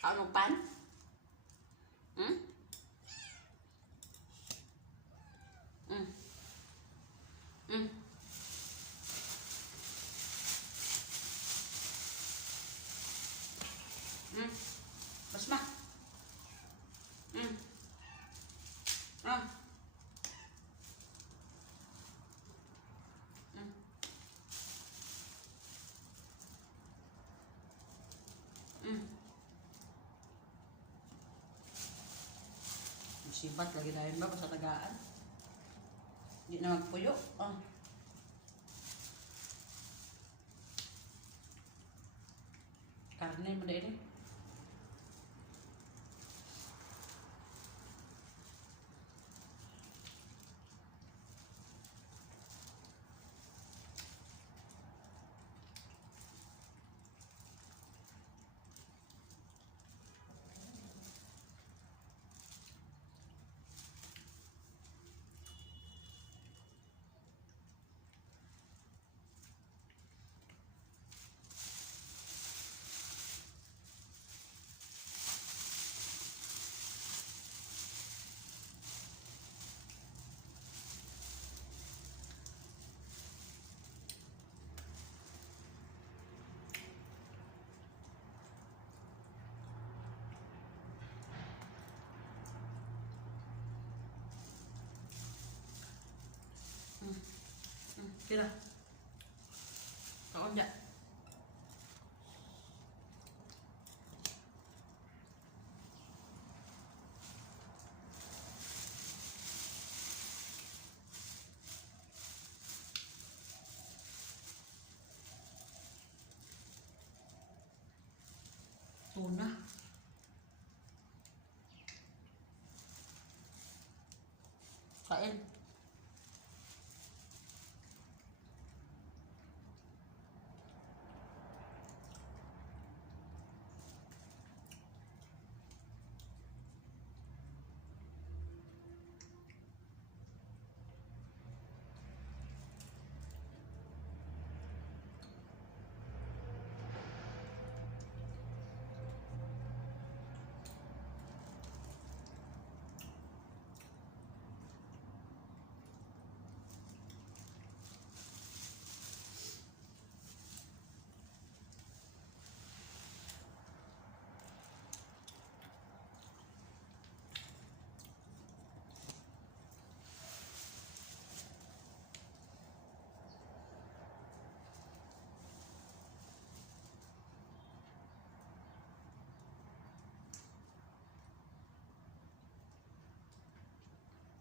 Ano pan? Hmm? Hmm. Hmm. Hmm. Basma. Hmm. Ah. Hmm. Hmm. Sibat lagi tayo ba sa tagaan? Hindi na magpuyo. Ah. Karne mo din. Tira. Kaon dyan. Tuna. Kain.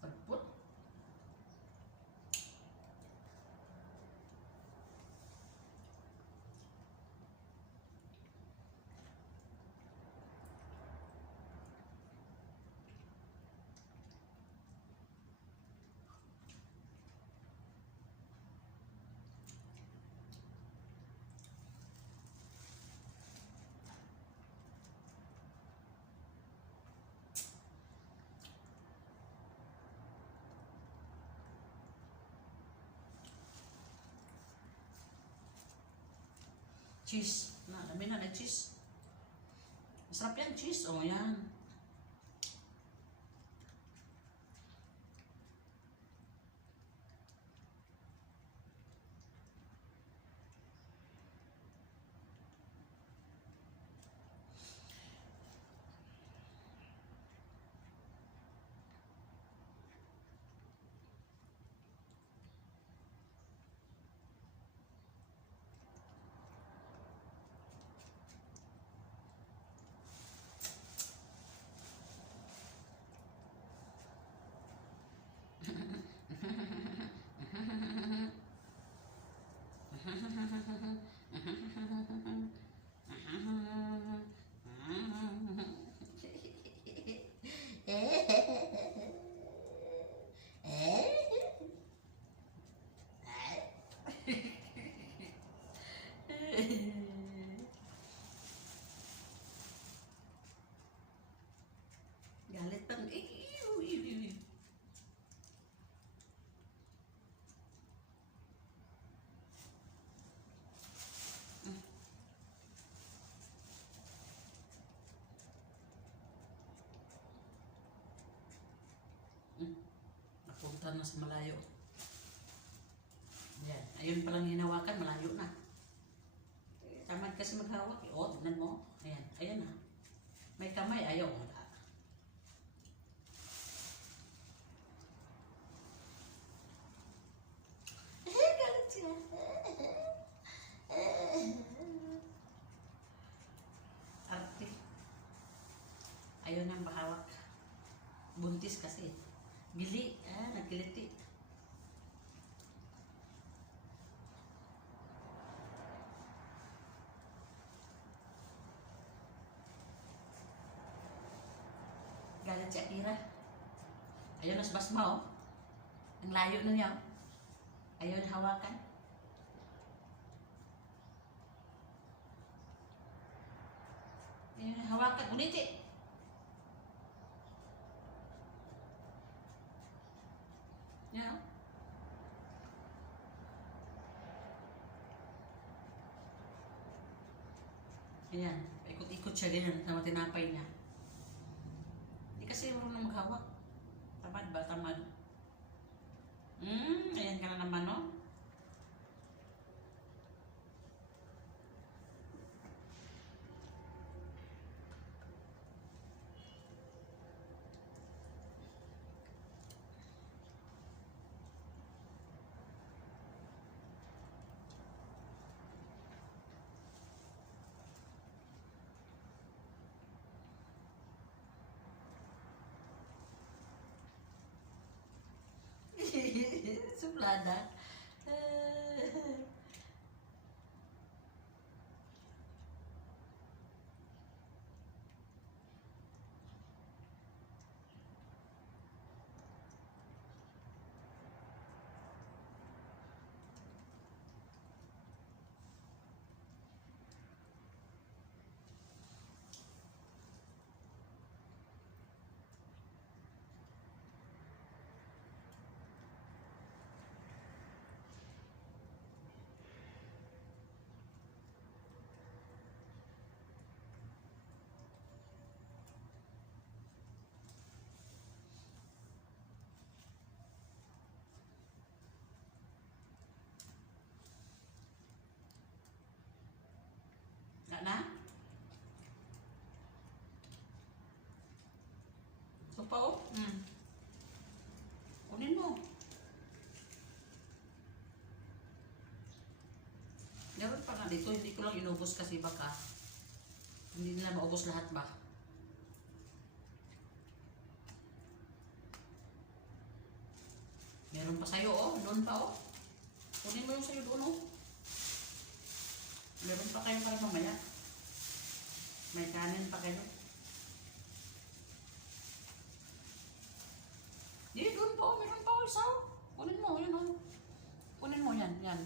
Pagput. Cheese. Dami na cheese. Masarap yan, cheese. O, yan. basta nasa malayo. Yan. Ayun palang hinawakan, malayo na. Tamad kasi maghawak. O, tignan mo. Ayan. Ayan na. May kamay. Ayaw. Wala. Galit siya. Arte. Ayaw nang bahawak. Buntis kasi. Gili. Nagkiliti. Galit si Akira. Ayaw na sa basma, oh. Ang layo na niya, oh. Ayaw na hawakan. Ayaw na hawakan. Ulitin. Yan, oh. Ayan. Ikot-ikot siya ganyan na tinapay niya. Hindi kasi marunong maghawak. Tamad ba? Tamad. Ayan ka na naman, no? Suplada. Na? Sopa, oh. Kunin mo. Meron pa nga dito. Hindi ko lang inubos kasi baka hindi nila maubos lahat ba. Meron pa sa'yo, oh. Doon pa, oh. Kunin mo yung sa'yo doon, oh. Meron pa kayo para mamaya. May kanin pa kayo. Di, doon po. Meron pa, oh, isa. Kunin mo, yun, oh. Kunin mo yan, yan.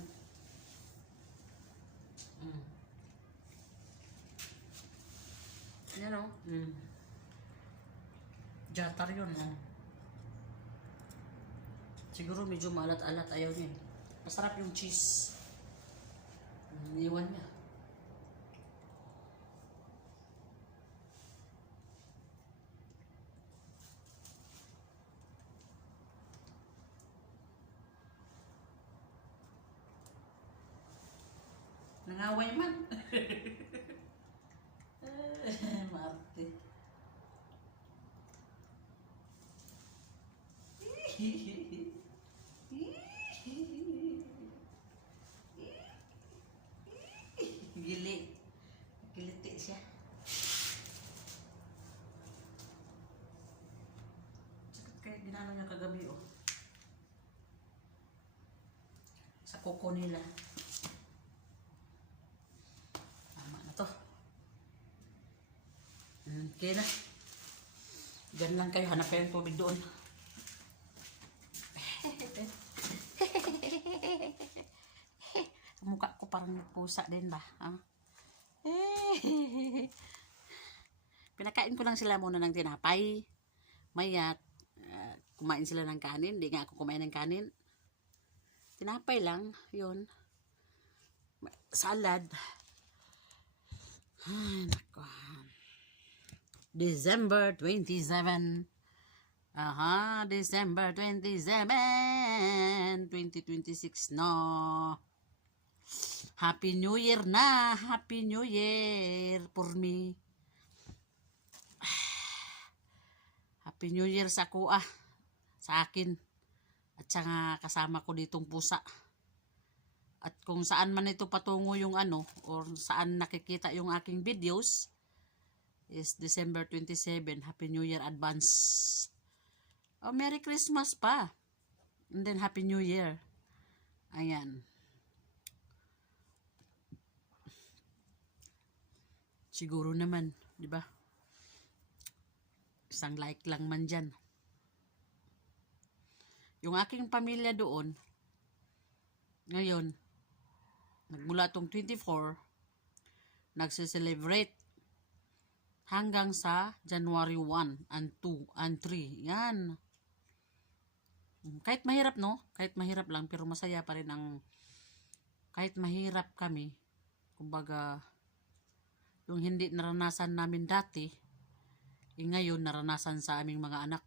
Yan, oh. Jatar yun, oh. Siguro medyo maalat-alat. Ayaw niya. Masarap yung cheese. Iwan niya. Nangaway man. Marte. Gili. Giliti siya. Sakit kaya ginano niya kagabi, oh. Sa kuko nila. Tama na to. Okay na. Diyan lang kayo. Hanap kayo ng tubig doon. Mukha ko parang pusa din ba? Pinakain ko lang sila muna ng tinapay. Mayat, kumain sila ng kanin. Hindi nga ako kumain ng kanin. Tinapay lang. Yun. Salad. Ay, nako. December 27, Aha, December 27, 2026 no. Happy New Year na. Happy New Year for me. Happy New Year sa kuha. Sa akin. At saka kasama ko ditong pusa. At kung saan man ito patungo yung ano, or saan nakikita yung aking videos, is December 27. Happy New Year advance. Oh, Merry Christmas pa. And then Happy New Year. Ayan. Siguro naman, di ba? Isang like lang man dyan. Yung aking pamilya doon, ngayon, nagmula tong 24, nagse-celebrate hanggang sa January 1 and 2 and 3. Yan. Kahit mahirap, no? Kahit mahirap lang, pero masaya pa rin ang kahit mahirap kami. Kumbaga, yung hindi naranasan namin dati, ngayon naranasan sa aming mga anak.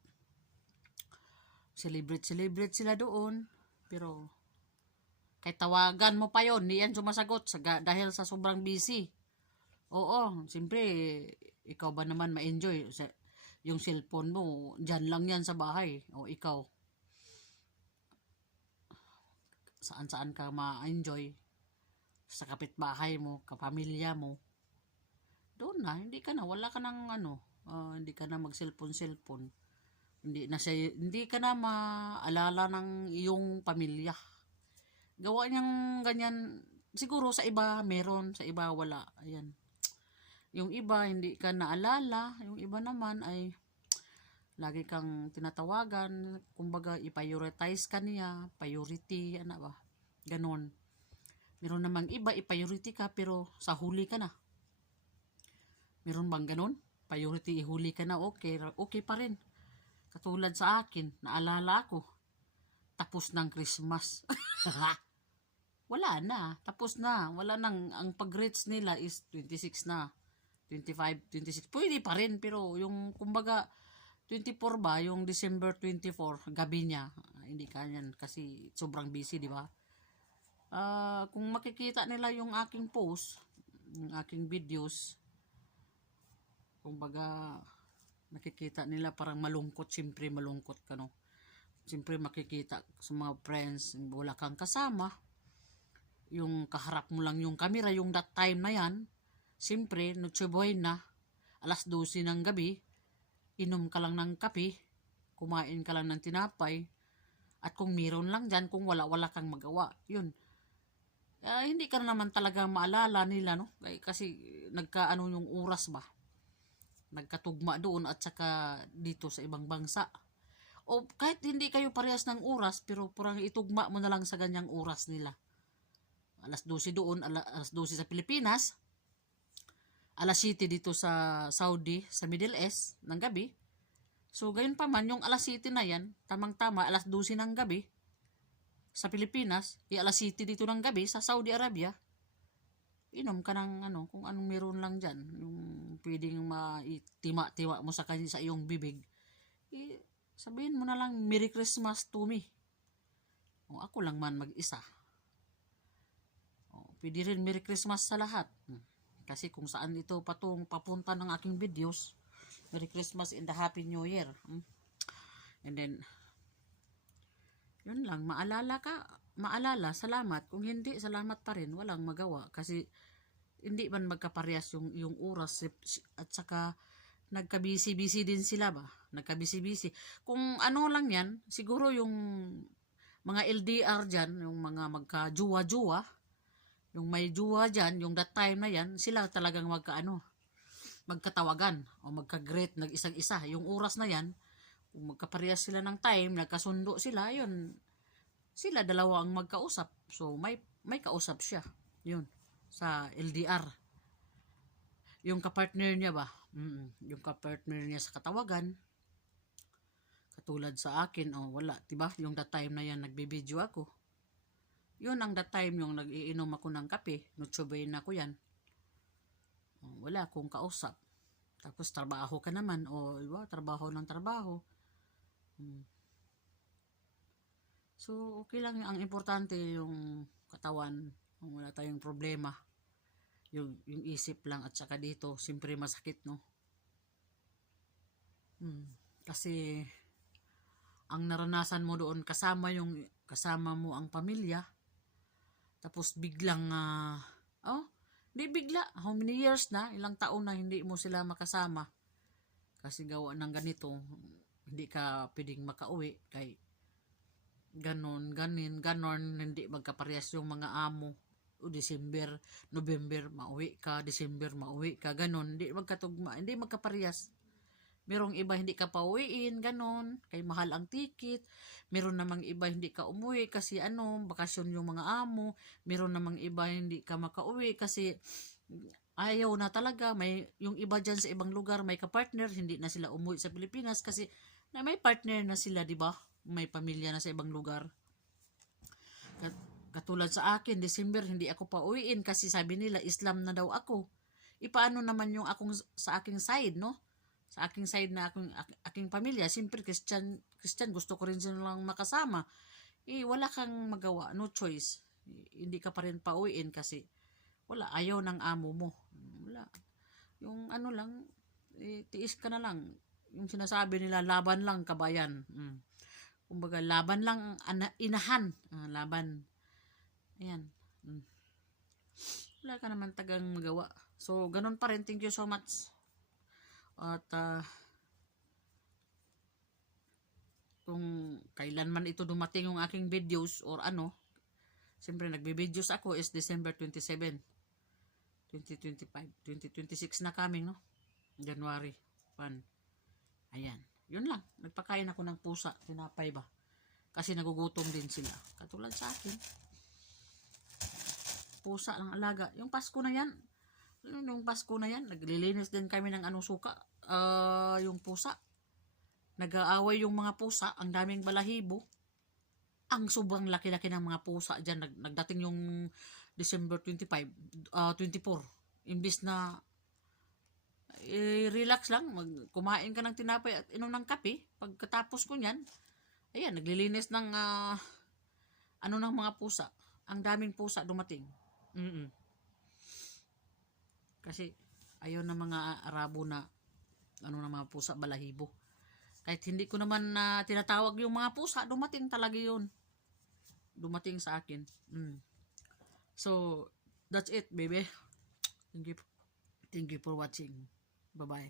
Celebrate sila doon. Pero, kahit tawagan mo pa yon, di yan sumasagot dahil sa sobrang busy. Oo, siyempre, ikaw ba naman ma-enjoy? Yung cellphone mo, dyan lang yan sa bahay. O ikaw, saan-saan ka ma-enjoy? Sa kapitbahay mo, kapamilya mo. Doon na, hindi ka na, wala ka ng hindi ka na mag-cellphone. Hindi ka na maalala ng iyong pamilya. Gawa niyang ganyan, siguro sa iba meron, sa iba wala. Ayan. Yung iba hindi ka naalala, yung iba naman ay lagi kang tinatawagan, kumbaga i-prioritize ka niya, priority, ano ba? Ganon. Meron namang iba, i-priority ka pero sa huli ka na. Meron bang ganon? Priority, ihuli ka na, okay pa rin. Katulad sa akin, naalala ko, tapos ng Christmas. Wala na, tapos na. Wala nang, ang pag-reach nila is 26 na. 25, 26. Pwede pa rin, pero yung, kumbaga, 24 ba, yung December 24, gabi niya, hindi kanyan kasi sobrang busy, di ba? Kung makikita nila yung aking post, yung aking videos, kumbaga, nakikita nila parang malungkot, siyempre malungkot ka, no? Siyempre makikita sa mga friends, wala kang kasama, yung kaharap mo lang yung camera, yung that time na yan, siyempre, nutsuboy na, alas 12 ng gabi, inom ka lang ng kape, kumain ka lang ng tinapay, at kung meron lang dyan, kung wala kang magawa, yun. Hindi ka na naman talaga maalala nila, no? Kasi nagkaano yung oras ba? Nagkatugma doon at saka dito sa ibang bansa. O kahit hindi kayo parehas ng oras, pero parang itugma mo na lang sa ganyang oras nila. Alas 12 doon, alas 12 sa Pilipinas, alas 7 dito sa Saudi, sa Middle East, ng gabi. So, gayon pa man, yung alas 7 na yan, tamang-tama, alas 12 ng gabi, sa Pilipinas, alas 7 dito ng gabi, sa Saudi Arabia, inom ka ng kung anong meron lang dyan, yung pwedeng maitima-tiwa mo sa iyong bibig, sabihin mo na lang, Merry Christmas to me. O, ako lang man mag-isa. O, pwede rin Merry Christmas sa lahat. Kasi kung saan ito papunta ng aking videos, Merry Christmas and the Happy New Year. And then, yun lang, maalala, salamat. Kung hindi, salamat pa rin, walang magawa. Kasi, hindi man magkaparehas yung oras, at saka, nagka-busy din sila ba? Nagka-busy. Kung ano lang yan, siguro yung mga LDR dyan, yung mga magka-juwa-juwa, yung may juwa dyan, yung that time na yan, sila talagang magkatawagan o magka-greet, nag-isang-isa. Yung oras na yan, kung magkaparehas sila ng time, nagkasundo sila, yun, sila dalawa ang magkausap. So, may kausap siya. Yun, sa LDR. Yung kapartner niya ba? Yung kapartner niya sa katawagan, katulad sa akin, wala, diba? Yung that time na yan, nagbibideo ako. Yun ang that time yung nag-iinom ako ng kape, nutsubay na ko yan. Wala akong kausap. Tapos trabaho ka naman, diba? Trabaho ng trabaho. Mm. So, okay lang. Ang importante yung katawan. Kung wala tayong problema. Yung isip lang at saka dito, siyempre masakit, no? Kasi, ang naranasan mo doon, kasama mo ang pamilya, tapos biglang, di bigla, how many years na, ilang taon na hindi mo sila makasama. Kasi gawa ng ganito, hindi ka pwedeng makauwi, kay ganon, hindi magkaparehas yung mga amo. O December, November, mauwi ka, December, mauwi ka, ganon, hindi magkatugma, hindi magkaparehas. Merong iba hindi ka pauwiin, ganon, kay mahal ang ticket. Meron namang iba hindi ka umuwi kasi bakasyon yung mga amo. Meron namang iba hindi ka makauwi kasi ayaw na talaga. Yung iba dyan sa ibang lugar, may kapartner, hindi na sila umuwi sa Pilipinas kasi may partner na sila, di ba? May pamilya na sa ibang lugar. Katulad sa akin, December, hindi ako pauwiin kasi sabi nila, Islam na daw ako. Paano naman yung sa aking side, no? Sa aking side na aking pamilya, siyempre Christian, gusto ko rin silang makasama. Wala kang magawa, no choice. Hindi ka pa rin pauwiin kasi wala, ayaw ng amo mo. Wala. Yung lang, tiis ka na lang. Yung sinasabi nila, laban lang, kabayan. Kumbaga, laban lang, inahan. Laban. Ayan. Wala ka naman tagang magawa. So, ganun pa rin. Thank you so much. At kung kailan man ito dumating yung aking videos or siyempre nagbe-videos ako is December 27, 2025. 2026 na coming, no? January 1. Ayan. Yun lang. Nagpakain ako ng pusa. Tinapay ba? Kasi nagugutom din sila. Katulad sa akin. Pusa lang alaga. Yung Pasko na yan, naglilinis din kami ng suka. Yung pusa. Nag-aaway yung mga pusa. Ang daming balahibo. Ang sobrang laki-laki ng mga pusa dyan. Nagdating yung December 25, 24. Imbis na relax lang, kumain ka ng tinapay at inom ng kape. Pagkatapos ko niyan, ayan, naglilinis ng ng mga pusa. Ang daming pusa dumating. Kasi ayaw ng mga Arabo na ng mga pusa balahibo. Kahit hindi ko naman tinatawag yung mga pusa, dumating talaga yun. Dumating sa akin. So, that's it, baby. Thank you for watching. Bye-bye.